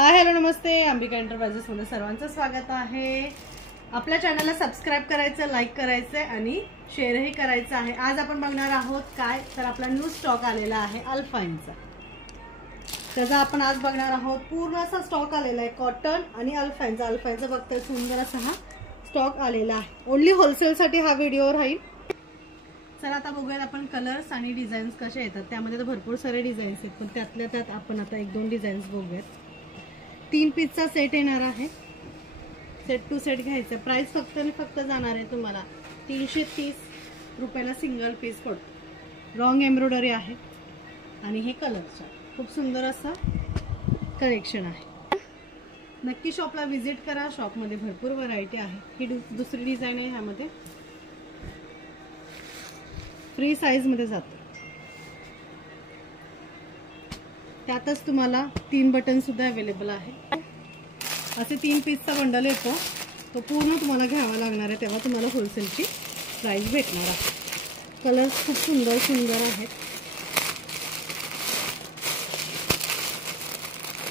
Hello नमस्ते, Ambika enterprises मध्ये सर्वांचं स्वागत आहे। आपल्या चॅनलला सबस्क्राइब करायचं, लाईक करायचं आणि शेअरही करायचं आहे। आज आपण बघणार आहोत काय तर आपला न्यू स्टॉक आलेला आहे अल्फाइनचा। त्याचा आपण आज बघणार आहोत। पूर्ण असा स्टॉक आलेला आहे कॉटन आणि अल्फाइनचा बघताय सुंदर असा हा स्टॉक आलेला आहे। ओन्ली होलसेल साठी हा व्हिडिओ राहील। चला आता बघूयात आपण कलर्स आणि डिझाईन्स कसे येतात। त्यामध्ये तर भरपूर सारे डिझाईन्स आहेत, पण त्यातल्या त्यात आपण आता एक दोन डिझाईन्स बघूयात। 3 पीसचा सेट येणार आहे। सेट टू सेट घ्यायचा। प्राइस फक्त आणि फक्त जाणार आहे तुम्हाला 330 रुपयाला सिंगल पीस पडतो। लॉंग एम्ब्रॉयडरी आहे आणि हे कलरचा खूप सुंदर असा कलेक्शन आहे। नक्की शॉपला व्हिजिट करा। शॉपमध्ये भरपूर व्हरायटी आहे। ही दुसरी डिझाइन आहे। ह्यामध्ये फ्री साइज मध्ये जातो। त्यातच तुम्हाला 3 बटन सुद्धा अवेलेबल आहे। असे 3 पीसचा बंडल येतो, तो पूर्ण तुम्हाला घ्यावा लागणार आहे, तेव्हा तुम्हाला होलसेलची प्राइस भेटणार आहे। कलर्स खूप सुंदर सुंदर आहेत।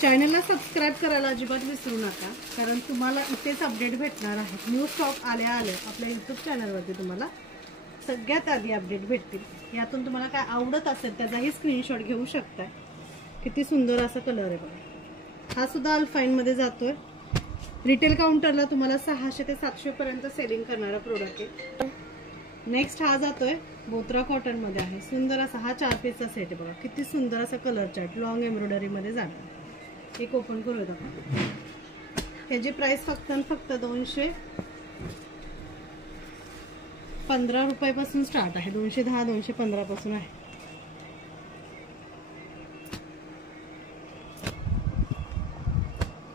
चॅनलला सबस्क्राइब करायला अजिबात विसरू नका, कारण तुम्हाला इथेच अपडेट भेटणार आहेत। न्यू स्टॉक आले आपल्या यूट्यूब चॅनलवरती तुम्हाला सगळ्यात आधी अपडेट भेटतील। यातून तुम्हाला काय आवडत असेल त्याचाही स्क्रीनशॉट घेऊ शकता। किती सुंदर असा कलर आहे बघा। हा सुद्धा अल्फाइन मध्ये जातोय। रिटेल काउंटरला तुम्हाला 600 ते 700 पर्यंत सेलिंग करणारा प्रोडक्ट आहे। नेक्स्ट हा जातोय बोत्रा कॉटन मध्ये आहे। सुंदर असा हा 4 पीसचा सेट आहे बघा। किती सुंदर असा कलर चार्ट लॉंग एम्ब्रॉयडरी मध्ये जाणार। एक ओपन करूयात आपण। त्याची प्राइस फक्त आणि फक्त 215 रुपयापासून स्टार्ट आहे। 210 215 पासून आहे।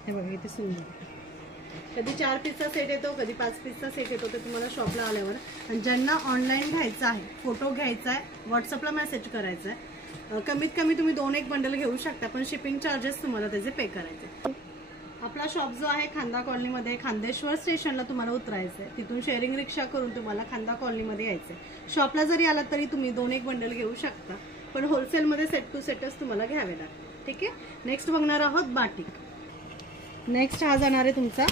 हे बघा किती सुंदर। कधी 4 पीसचा सेट येतो, कधी 5 पीसचा सेट येतो, ते तुम्हाला शॉपला आल्यावर। आणि ज्यांना ऑनलाईन घ्यायचं आहे, फोटो घ्यायचा आहे, व्हॉट्सअपला मेसेज करायचा आहे, कमीत कमी तुम्ही 2-1 बंडल घेऊ शकता, पण शिपिंग चार्जेस तुम्हाला त्याचे पे करायचे। आपला शॉप जो आहे खांदा कॉलनीमध्ये, खांदेश्वर स्टेशनला तुम्हाला उतरायचं आहे। तिथून शेअरिंग रिक्षा करून तुम्हाला खांदा कॉलनीमध्ये यायचं आहे। शॉपला जरी आलात तरी तुम्ही 2-1 बंडल घेऊ शकता, पण होलसेलमध्ये सेट टू सेटच तुम्हाला घ्यावे लागतात। ठीक आहे। नेक्स्ट बघणार आहोत बाटिक। नेक्स्ट हा जाणार आहे तुमचा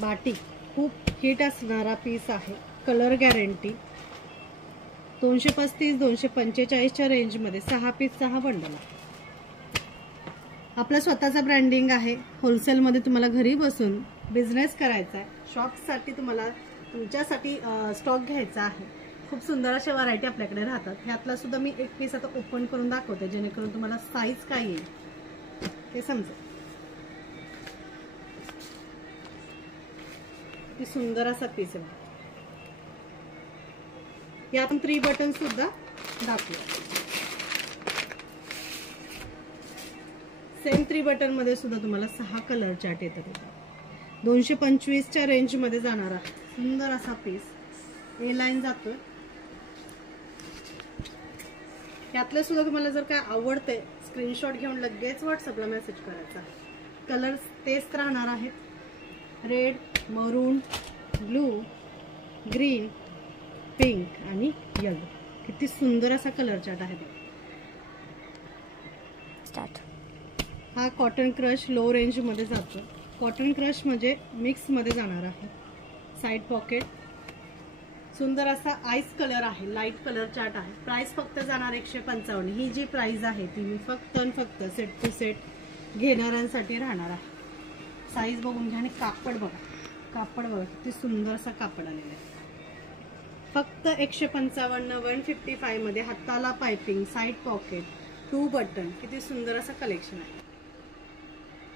बाटिक। खूप हिट असणारा पीस आहे। Colour guarantee. 235-245च्या रेंज मध्ये 6 पीसचा हा बंडल आहे। आपला स्वतःचा ब्रँडिंग आहे। होलसेल मध्ये तुम्हाला घरी बसून बिझनेस करायचा आहे। शॉपसाठी तुम्हाला तुमच्यासाठी स्टॉक घ्यायचा आहे। खूप सुंदर अशा व्हरायटी आपल्याकडे राहतात। ह्यातला सुद्धा मी एक पीस आता ओपन करून दाखवते, जेणेकरून तुम्हाला साईज काय येईल ते समजेल। सुंदर असा पीस आहे। यात 3 बटन सुद्धा दाखवू। सेम 3 बटन मध्ये सुद्धा तुम्हाला 6 कलर चार्ट येतात। 225च्या रेंज मध्ये जाणारा सुंदर असा पीस। ए लाईन जातोय। यातलं सुद्धा तुम्हाला जर काय आवडतंय, स्क्रीनशॉट घेऊन लगेच व्हॉट्सअपला मेसेज करायचा। कलर्स तेच राहणार आहेत। रेड, मरून, ब्लू, ग्रीन, पिंक आणि येलो। किती सुंदर असा कलर चार्ट आहे। स्टार्ट। हा कॉटन क्रश लो रेंज मध्ये जातो। कॉटन क्रश म्हणजे मिक्स मध्ये जाणार आहे। Side pocket. सुंदर असा आईस कलर आहे। लाईट कलर चार्ट आहे। प्राइस फक्त जाणार 155। ही जी प्राइस आहे ती मी फक्त आणि फक्त सेट टू सेट घेणाऱ्यांसाठी राहणार आहे। साईज बघून घ्या आणि कापड बघा। कापड बघा किती सुंदर असा कापड आलेला आहे। फक्त 155 155 मध्ये हाताला पाइपिंग, साइड पॉकेट, 2 बटन, किती सुंदर असं कलेक्शन आहे।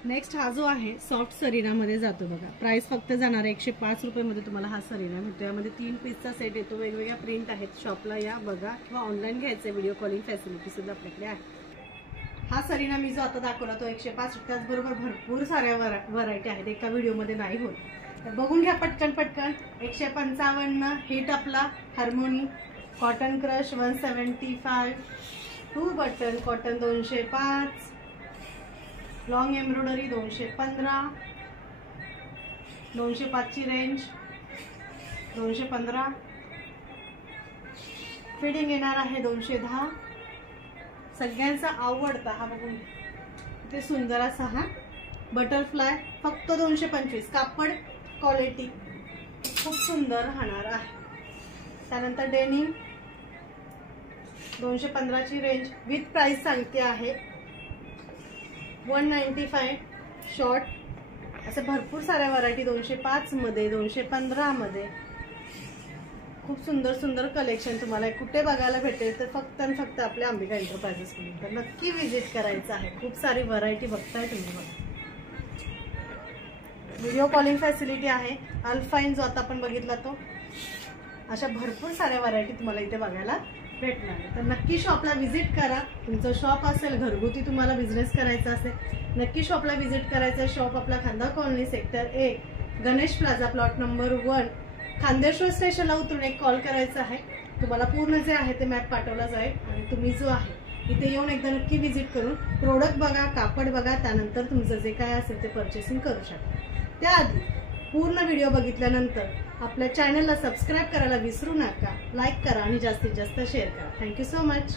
नेक्स्ट हा जो आहे सॉफ्ट सरीना मध्ये जातो बघा। प्राइस फक्त जाणार 105 रुपये मध्ये तुम्हाला हा सरीना मिळतो। यामध्ये 3 पीसचा सेट येतो। वेगवेगळ्या प्रिंट आहेत। शॉपला या बघा किंवा ऑनलाईन घ्यायचं, व्हिडिओ कॉलिंग फॅसिलिटी सुद्धा आपल्याकडे आहे। हा सरीना मी जो आता दाखवला तो 105। त्याचबरोबर भरपूर साऱ्या व्हरायटी आहेत, एका व्हिडिओमध्ये नाही होत, तर बघून घ्या पटकन पटकन। 155 हिट आपला harmony, cotton crush 175, 2 button cotton 205, long embroidery 215, 205 ची रेंज 215, फिटिंग येणार आहे 210। सगळ्यांचा आवडता हा बघून किती सुंदर असा हा बटरफ्लाय फक्त 225. कापड क्वालिटी खूप सुंदर राहणार आहे. त्यानंतर डेनिम 215 ची रेंज विथ प्राइस सांगते आहे 195. शॉर्ट असे भरपूर साऱ्या व्हरायटी 205 मध्ये, 215 मध्ये खूप सुंदर सुंदर कलेक्शन तुम्हाला कुठे बघायला भेटेल तर फक्त आणि फक्त आपल्या अंबिका एंटरप्राइजेस कडून. तर नक्की विजिट करायचं आहे. खूप सारी व्हरायटी बघताय तुम्ही. व्हिडिओ कॉलिंग फॅसिलिटी आहे. अल्फाइन जो आता आपण बघितला तो, अशा भरपूर साऱ्या व्हरायटी तुम्हाला इथे बघायला भेटणार आहे. तर नक्की शॉपला व्हिजिट करा. तुमचं शॉप असेल, घरगुती तुम्हाला बिझनेस करायचा असेल, नक्की शॉपला व्हिजिट करायचं. शॉप आपला खांदा colony sector 1 Ganesh plaza plot number 1 Khandeshwar स्टेशनला उतरून एक कॉल करायचा आहे. तुम्हाला पूर्ण जे आहे ते मॅप पाठवला जाईल आणि तुम्ही जो आहे इथे येऊन एकदा नक्की व्हिजिट करून प्रोडक्ट बघा, कापड बघा, त्यानंतर तुमचं जे काय असेल ते परचेसिंग करू शकता. त्याआधी पूर्ण व्हिडिओ बघितल्यानंतर आपल्या चॅनलला सबस्क्राईब करायला विसरू नका. लाईक करा आणि जास्तीत जास्त शेअर करा. Thank you so much.